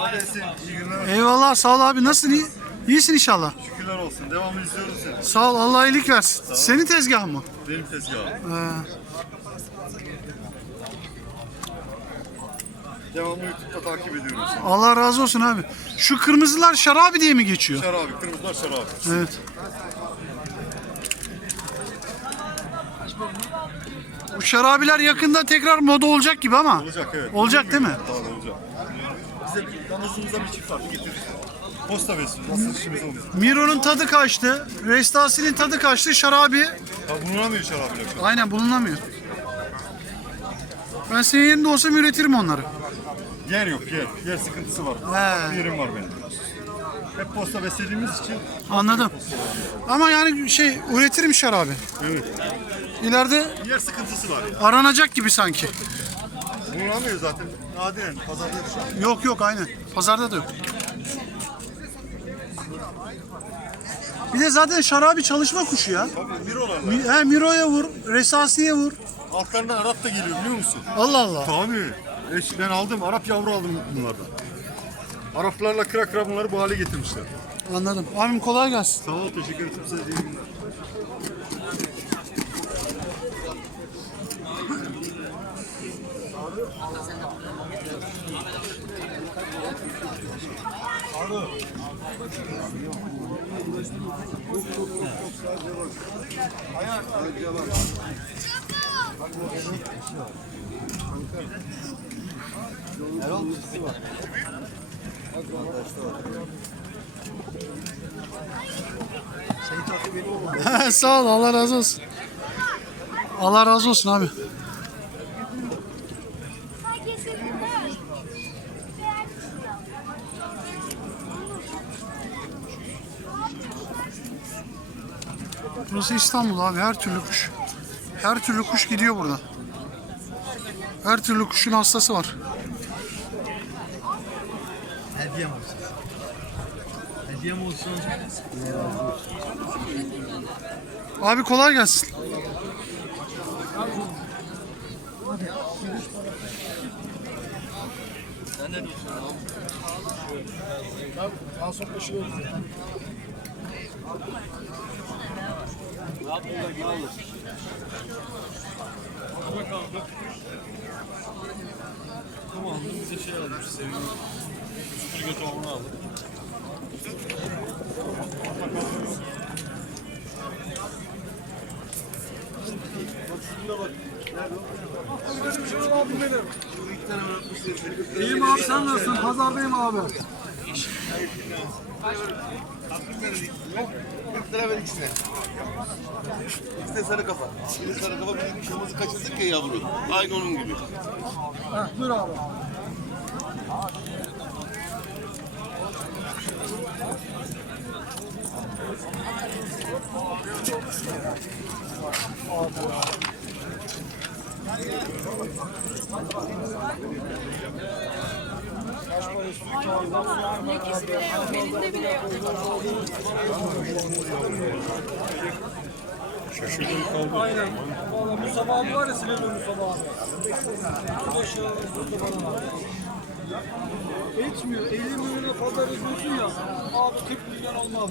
Kolay gelsin. İyi günler. Eyvallah sağ ol abi. Nasılsın? İyi, iyisin inşallah. Şükürler olsun. Devamlı izliyoruz seni. Sağ ol. Allah iyilik versin. Senin tezgahın mı? Benim tezgahım. Ee, Devamlı YouTube'da takip ediyoruz. Allah razı olsun abi. Şu kırmızılar şarabi diye mi geçiyor? Şarabi, kırmızılar şarabi. Evet. Bu şarabiler yakında tekrar moda olacak gibi ama. Olacak evet. Olacak değil mi? Tamam olacak. Bize bir damızlığımızda bir çift var. Getiririz. Posta besliyoruz. Nasıl işimiz oluyor? Miro'nun tadı kaçtı. Restasi'nin tadı kaçtı. Şarabi Ya bulunamıyor an. aynen bulunamıyor. Ben senin yerinde olsam üretirim onları. Yer yok yer. Yer sıkıntısı var. He. Bir yerim var benim. Hep posta beslediğimiz için. Anladım. Ama yani şey üretirim şarabi. Evet. İleride Yer sıkıntısı var ya. aranacak gibi sanki. Bulunamıyor zaten. Nadiren pazarda an. Yok yok aynen. Pazarda da yok. Bir de zaten şarabi çalışma kuşu ya. Tabii bir olanlar. Mi- He Miro'ya vur, Resasi'ye vur. Altlarından Arap da geliyor biliyor musun? Allah Allah. Tabii. Eş, ben aldım. Arap yavru aldım bunlardan. Araplarla kıra kıra bunları bu hale getirmişler. Anladım. Abim kolay gelsin. Sağ ol. Teşekkür ederim. Size iyi günler. Sağ ol. Allah razı olsun. Allah razı olsun abi. Burası İstanbul abi. Her türlü kuş. Her türlü kuş gidiyor burada. Her türlü kuşun hastası var. Hediyem olsun. Hediyem olsun. Abi kolay gelsin. Tamam bize şey almış sevgili. Süpürge götü onu aldım. İyiyim abi sen nasılsın? Pazardayım abi. 40 lira ver ikisine. İkisi de sarı kafa. Biri sarı kafa, biri kırmızı kaçırdık ya yavru. Aynı onun gibi. Dur abi. Valla Mustafa abi var ya Silivri Mustafa abi. Başı Mustafa abi. Etmiyor. 50 milyona fazla veriyorsun ya. Abi 40 milyon olmaz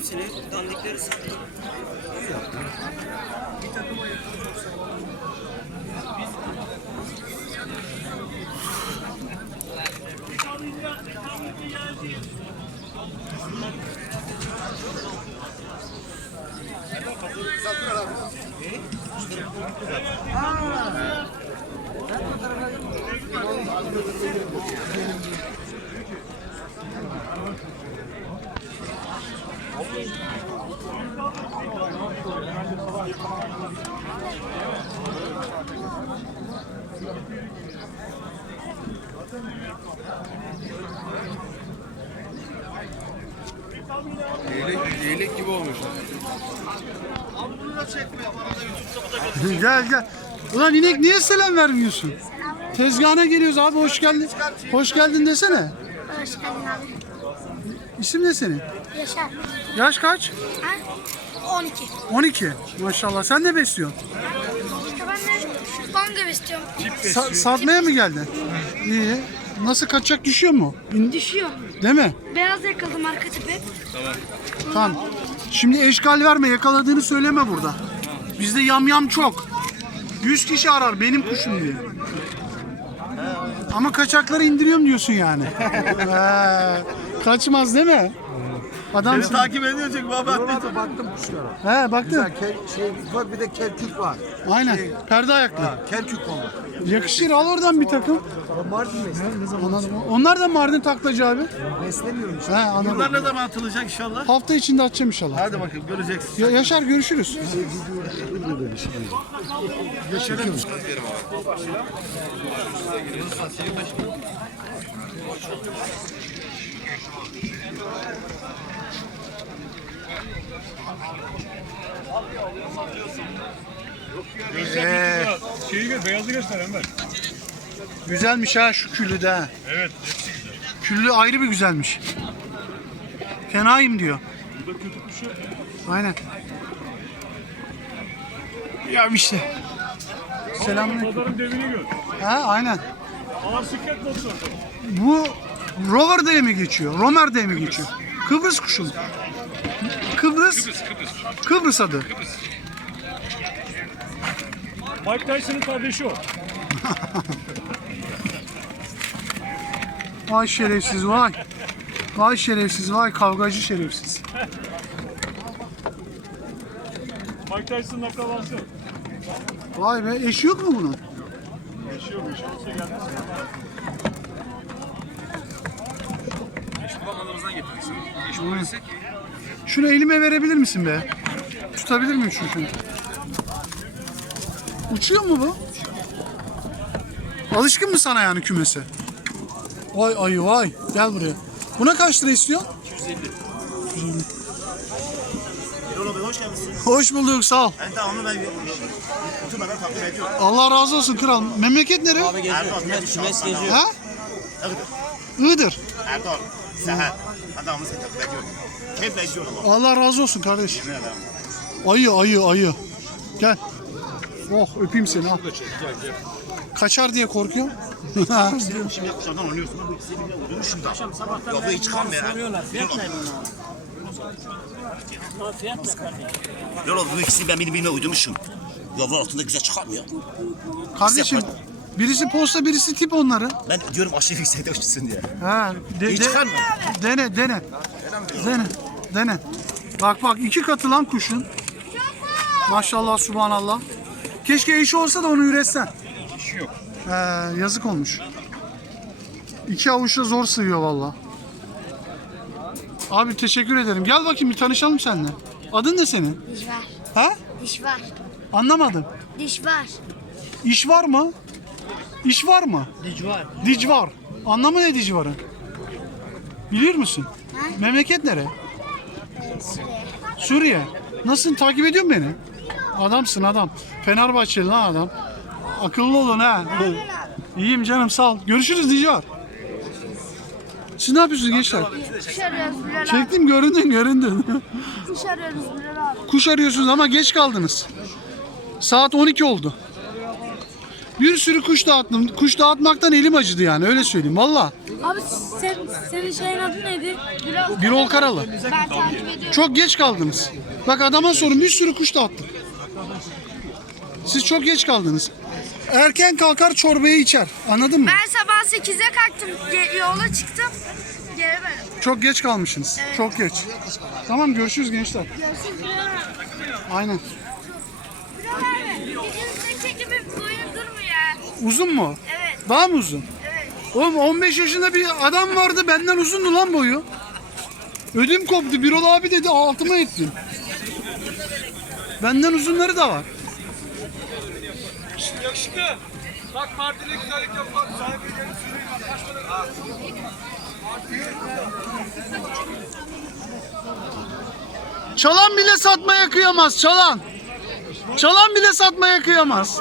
hepsini, dandikleri sattım. Yelek, yelek gibi olmuş. Abi bunu da çekme yap. Arada YouTube'da bu da Gel gel. Ulan inek niye selam vermiyorsun? Tezgahına geliyoruz abi hoş geldin. Hoş geldin desene. Hoş geldin abi. İsim ne senin? Yaşar. Yaş kaç? Ha? 12. 12. Maşallah. Sen ne besliyorsun? İşte ben de banga besliyorum. Sa- satmaya mı geldin? İyi. Nasıl kaçacak düşüyor mu? İn- Düşüyor. Değil mi? Beyaz yakalı marka tipi. Tamam. Şimdi eşkal verme yakaladığını söyleme burada. Bizde yamyam çok. 100 kişi arar benim kuşum diye. Ama kaçakları indiriyorum diyorsun yani. He, kaçmaz değil mi? Adam Takip edecek baba. Baktım kuşlara. He baktın. Güzel şey ufak bir de kerkük var. Aynen. Perde ayaklı. Kerkük onlar. Yakışır al oradan bir takım. Mardin besliyorum. Ne zaman Anladım. Onlar da Mardin taklacı abi. beslemiyorum işte. He anladım. Bunlar ne zaman atılacak inşallah? Hafta içinde açacağım inşallah. Hadi bakayım göreceksin. Ya- Yaşar görüşürüz. Şeyi gör, beyazı göster Enver. Güzelmiş ha şu küllü de. Evet, hepsi güzel. Küllü ayrı bir güzelmiş. Fenayım diyor. Burada kötü kuş yok. Aynen. Ya işte. Selamünaleyküm. Pazarın devini gör. Ha aynen. Ağır siklet motor. Bu Rover diye mi geçiyor? Romer diye mi geçiyor? Kıbrıs kuşu mu? Kıbrıs. Kıbrıs adı. Mike Tyson'ın kardeşi o. Vay şerefsiz vay. Vay şerefsiz vay kavgacı şerefsiz. Mike Tyson'ın akrabası. Vay be eşi yok mu bunun? Eşi yok, eşi olsa gelmez. Şunu elime verebilir misin be? Tutabilir miyim şunu? şunu? Uçuyor mu bu? Alışkın mı sana yani kümese? Vay ayı vay. Gel buraya. Buna kaç lira istiyor? 250. hoş geldin. Hoş bulduk sağ ol. Ben tamamını ben oturmadan takdim ediyorum. Allah razı olsun kral. Memleket nere? Erdoğan, ne Kümes geziyor. Ha? Iğdır. Erdoğan, Seher. Adamı seni takdim ediyorum. Keyifle izliyorum ama. Allah razı olsun kardeş. Yemin ederim. Ayı ayı ayı. Gel. Oh öpeyim seni al. Kaçar diye korkuyorum. Şimdi yakışlardan oynuyorsun. Bu ikisi birbirine vurmuşum da. Ya bu hiç kan veren. Yok bu ikisini ben birbirine uydurmuşum. Bu altında güzel çıkarmıyor. Kardeşim birisi posta birisi tip onları. Ben diyorum aşırı yüksekte uçsun diye. Ha, de, Hiç de- dene dene. Dene dene. Bak bak iki katı lan kuşun. Maşallah subhanallah. Keşke eşi olsa da onu üretsen. İşi yok. He, yazık olmuş. İki avuçla zor sığıyor valla. Abi teşekkür ederim. Gel bakayım bir tanışalım seninle. Adın ne senin? Diş var. Ha? Diş var. Anlamadım. Diş var. İş var mı? İş var mı? Dic var. Dic var. Anlamı ne dic varın? Biliyor musun? Ha? Memleket nere? Suriye. Nasılsın? Takip ediyor musun beni? Adamsın adam. Fenerbahçeli lan adam. Akıllı olun ha. İyiyim canım sağ ol. Görüşürüz dici var. Siz ne yapıyorsunuz gençler? Kuş arıyoruz Bilal abi. Çektim göründün göründün. Kuş arıyoruz Bilal abi. Kuş arıyorsunuz ama geç kaldınız. Saat 12 oldu. Bir sürü kuş dağıttım. Kuş dağıtmaktan elim acıdı yani öyle söyleyeyim valla. Abi sen, senin şeyin adı neydi? Birol Karalı. Ben takip ediyorum. Çok geç kaldınız. Bak adama sorun bir sürü kuş dağıttım. Siz çok geç kaldınız. Erken kalkar çorbayı içer. Anladın mı? Ben sabah 8'e kalktım. Ge- yola çıktım. Gelemedim. Çok geç kalmışsınız. Çok geç. Tamam görüşürüz gençler. Aynen. Bilal abi. Videomuzdaki gibi boyun durmuyor. Uzun mu? Evet. Daha mı uzun? Evet. Oğlum 15 yaşında bir adam vardı benden uzundu lan boyu. Ödüm koptu. Birol abi dedi altıma ettim. Benden uzunları da var. Yakışıklı. Bak Mardin'e güzellik yap. Bak sürüyor. Çalan bile satmaya kıyamaz. Çalan. Çalan bile satmaya kıyamaz.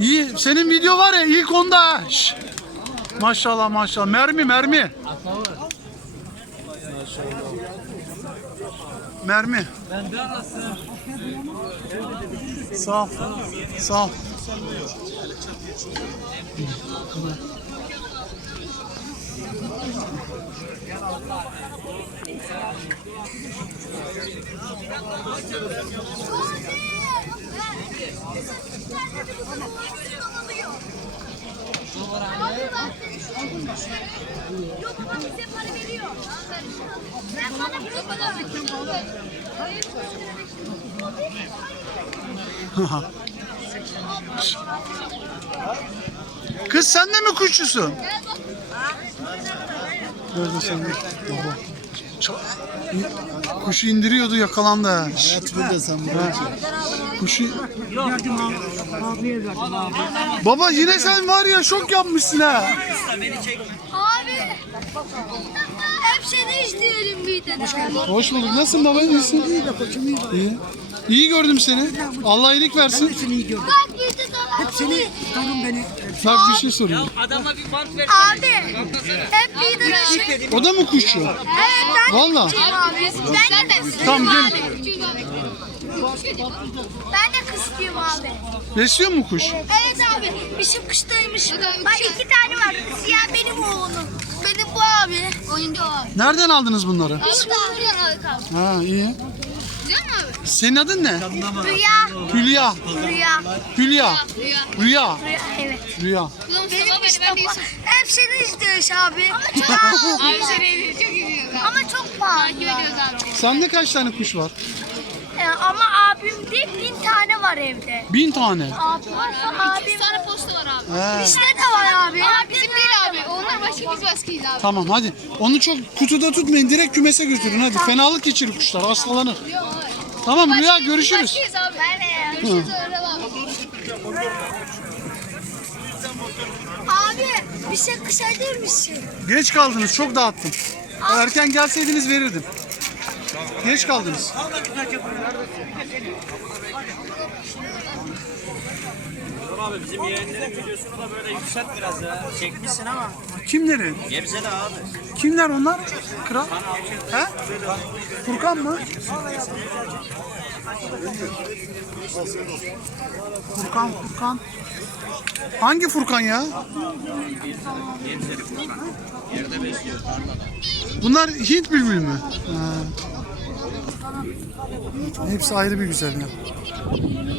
İyi. Senin video var ya ilk onda. Şş. Maşallah maşallah. Mermi mermi. Mermi. Sağ ol. Sağ ol. Yok bak bize para veriyor. Ben bana bir para Kız sen de mi kuşçusun? Nerede sen de? Baba. Ç- Kuşu indiriyordu yakalandı. ha. Hayatımda da sen Kuşu... Baba yine sen var ya şok yapmışsın ha. Abi. Seni istiyorum bir de. Hoş bulduk. Nasılsın baba? İyisin. İyi de koçum iyi. İyi. İyi gördüm seni. Allah iyilik versin. Bak bir de Hep seni Torun beni. Bak bir şey sorayım. Adama bir bant ver. Abi. Hep bir de şey. O da mı kuşçu? Evet ben Valla. de abi. Ben de Tamam, gel. Ben de kıstıyım abi. Besliyor mu kuş? Evet abi. Bizim kıştaymış. Bak iki tane var. Siyah benim oğlum. Benim bu abi. Oyuncu o. Nereden aldınız bunları? Biz buradan aldık abi. Ha iyi. Değil mi abi? Senin adın ne? Rüya. Hülya. Rüya. Hülya. Rüya. Rüya. Rüya. Evet. Rüya. Benim Mustafa. Hep seni istiyoruz abi. Abi seni çok iyi Ama çok pahalı. Takip ediyoruz abi. Sende kaç tane kuş var? Ee, ama abimde bin tane var evde. Bin tane. Abim varsa abim. tane posta var abi. He. Bizde de var abi. Ama bizim değil abi. Onlar başka biz başkayız abi. Tamam hadi. Onu çok kutuda tutmayın. Direkt kümese götürün hadi. Fenalık geçirir kuşlar. Hastalanır. Tamam Rüya görüşürüz. Başkayız abi. Görüşürüz Erol abi. Abi bir şey kışabilir misin? Geç kaldınız. Çok dağıttım. Erken gelseydiniz verirdim. Geç kaldınız. Abi bizim yeğenlerin videosunu da böyle yükselt biraz ya. Çekmişsin ama. Kimleri? Gebzeli abi. Kimler onlar? Kral. He? Furkan mı? Furkan, Furkan. Hangi Furkan ya? Bunlar Hint bülbül mü? Ha. Hepsi ayrı bir güzel.